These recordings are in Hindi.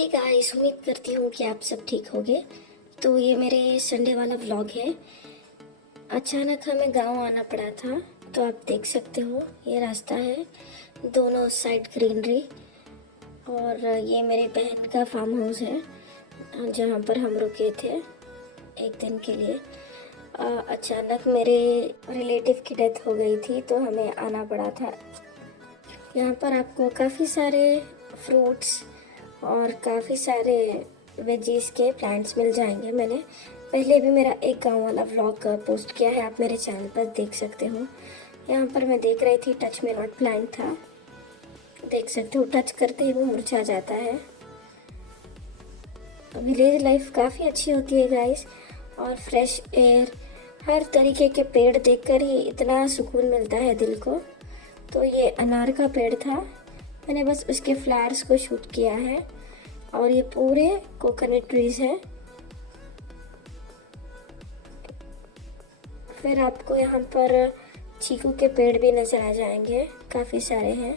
हे गाइस, उम्मीद करती हूँ कि आप सब ठीक होंगे। तो ये मेरे संडे वाला व्लॉग है। अचानक हमें गांव आना पड़ा था, तो आप देख सकते हो ये रास्ता है, दोनों साइड ग्रीनरी। और ये मेरी बहन का फार्म हाउस है जहाँ पर हम रुके थे एक दिन के लिए। अचानक मेरे रिलेटिव की डेथ हो गई थी, तो हमें आना पड़ा था। यहाँ पर आपको काफ़ी सारे फ्रूट्स और काफ़ी सारे वेजीज के प्लांट्स मिल जाएंगे। मैंने पहले भी मेरा एक गांव वाला व्लॉग पोस्ट किया है, आप मेरे चैनल पर देख सकते हो। यहाँ पर मैं देख रही थी टच मे नॉट प्लांट था, देख सकते हो टच करते ही वो मुरझा जाता है। विलेज लाइफ काफ़ी अच्छी होती है गाइस, और फ्रेश एयर, हर तरीके के पेड़ देखकर ही इतना सुकून मिलता है दिल को। तो ये अनार का पेड़ था, मैंने बस उसके फ्लावर्स को शूट किया है। और ये पूरे कोकोनट ट्रीज हैं। फिर आपको यहाँ पर चीकू के पेड़ भी नजर आ जाएंगे, काफ़ी सारे हैं।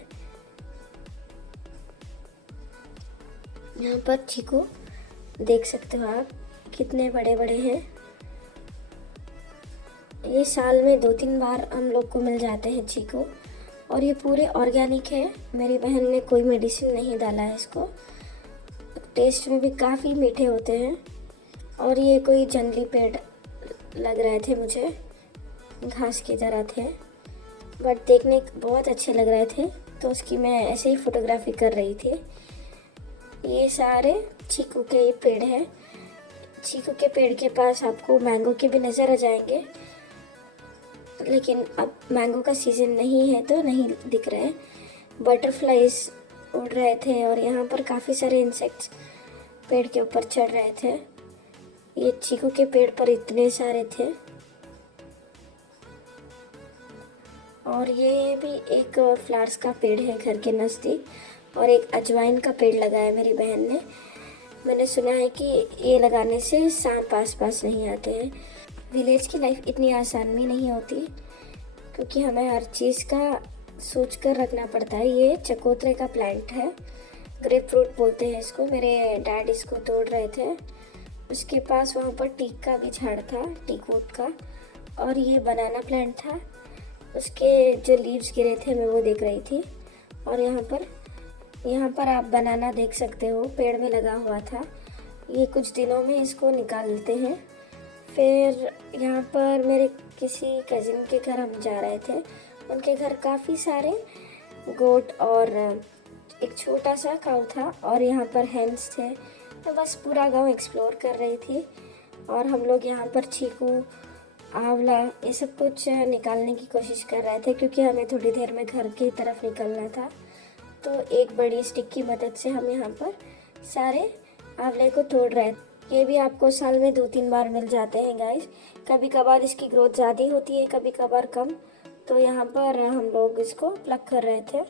यहाँ पर चीकू देख सकते हो आप, कितने बड़े बड़े हैं। ये साल में 2-3 बार हम लोग को मिल जाते हैं चीकू, और ये पूरे ऑर्गेनिक है। मेरी बहन ने कोई मेडिसिन नहीं डाला है इसको। टेस्ट में भी काफ़ी मीठे होते हैं। और ये कोई जंगली पेड़ लग रहे थे मुझे, घास की तरह थे, बट देखने बहुत अच्छे लग रहे थे, तो उसकी मैं ऐसे ही फोटोग्राफी कर रही थी। ये सारे चीकू के पेड़ हैं। चीकू के पेड़ के पास आपको मैंगो के भी नज़र आ जाएंगे, लेकिन अब मैंगो का सीज़न नहीं है तो नहीं दिख रहे। बटरफ्लाइज उड़ रहे थे, और यहाँ पर काफ़ी सारे इंसेक्ट्स पेड़ के ऊपर चढ़ रहे थे। ये चीकू के पेड़ पर इतने सारे थे। और ये भी एक फ्लावर्स का पेड़ है घर के नज़दीक, और एक अजवाइन का पेड़ लगाया मेरी बहन ने। मैंने सुना है कि ये लगाने से सांप आस पास नहीं आते हैं। विलेज की लाइफ इतनी आसान भी नहीं होती, क्योंकि हमें हर चीज़ का सोच कर रखना पड़ता है। ये चकोतरे का प्लांट है, ग्रेप फ्रूट बोलते हैं इसको। मेरे डैड इसको तोड़ रहे थे। उसके पास वहाँ पर टीक का भी झाड़ था, टीक वुड का। और ये बनाना प्लांट था, उसके जो लीव्स गिरे थे मैं वो देख रही थी। और यहाँ पर आप बनाना देख सकते हो, पेड़ में लगा हुआ था। ये कुछ दिनों में इसको निकालते हैं। फिर यहाँ पर मेरे किसी कज़िन के घर हम जा रहे थे, उनके घर काफ़ी सारे गोट और एक छोटा सा काऊ था, और यहाँ पर हेंस थे। मैं बस पूरा गांव एक्सप्लोर कर रही थी, और हम लोग यहाँ पर चीकू, आंवला, ये सब कुछ निकालने की कोशिश कर रहे थे, क्योंकि हमें थोड़ी देर में घर की तरफ निकलना था। तो एक बड़ी स्टिक की मदद से हम यहाँ पर सारे आंवले को तोड़ रहे थे। ये भी आपको साल में 2-3 बार मिल जाते हैं गाइस। कभी कभार इसकी ग्रोथ ज़्यादा होती है, कभी कभार कम। तो यहाँ पर हम लोग इसको प्लग कर रहे थे।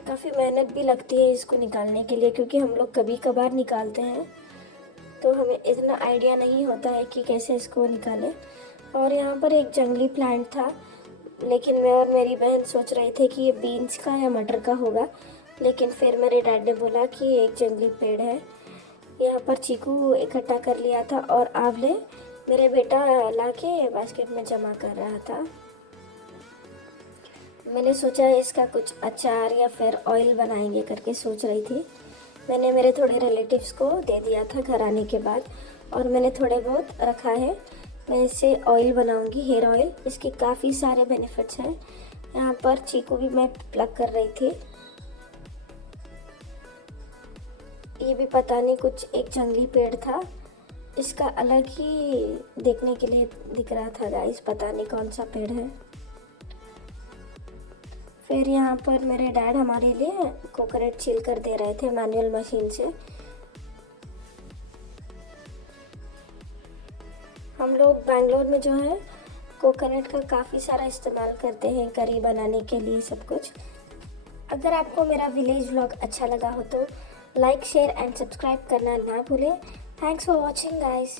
काफ़ी मेहनत भी लगती है इसको निकालने के लिए, क्योंकि हम लोग कभी कभार निकालते हैं, तो हमें इतना आइडिया नहीं होता है कि कैसे इसको निकालें। और यहाँ पर एक जंगली प्लांट था, लेकिन मैं और मेरी बहन सोच रहे थे कि ये बीन्स का या मटर का होगा, लेकिन फिर मेरे डैड ने बोला कि ये एक जंगली पेड़ है। यहाँ पर चीकू इकट्ठा कर लिया था, और आंवले मेरे बेटा लाके बास्केट में जमा कर रहा था। मैंने सोचा इसका कुछ अचार या फिर ऑयल बनाएंगे करके सोच रही थी। मैंने मेरे थोड़े रिलेटिव्स को दे दिया था घर आने के बाद, और मैंने थोड़े बहुत रखा है। मैं इससे ऑयल बनाऊंगी, हेयर ऑयल। इसके काफ़ी सारे बेनिफिट्स हैं। यहाँ पर चीकू भी मैं प्लग कर रही थी। ये भी पता नहीं, कुछ एक जंगली पेड़ था, इसका अलग ही देखने के लिए दिख रहा था गाइस, पता नहीं कौन सा पेड़ है। फिर यहाँ पर मेरे डैड हमारे लिए कोकोनट छील कर दे रहे थे मैनुअल मशीन से। हम लोग बैंगलोर में जो है कोकोनट का काफ़ी सारा इस्तेमाल करते हैं करी बनाने के लिए, सब कुछ। अगर आपको मेरा विलेज व्लॉग अच्छा लगा हो तो लाइक, शेयर एंड सब्सक्राइब करना ना भूलें। Thanks for watching guys.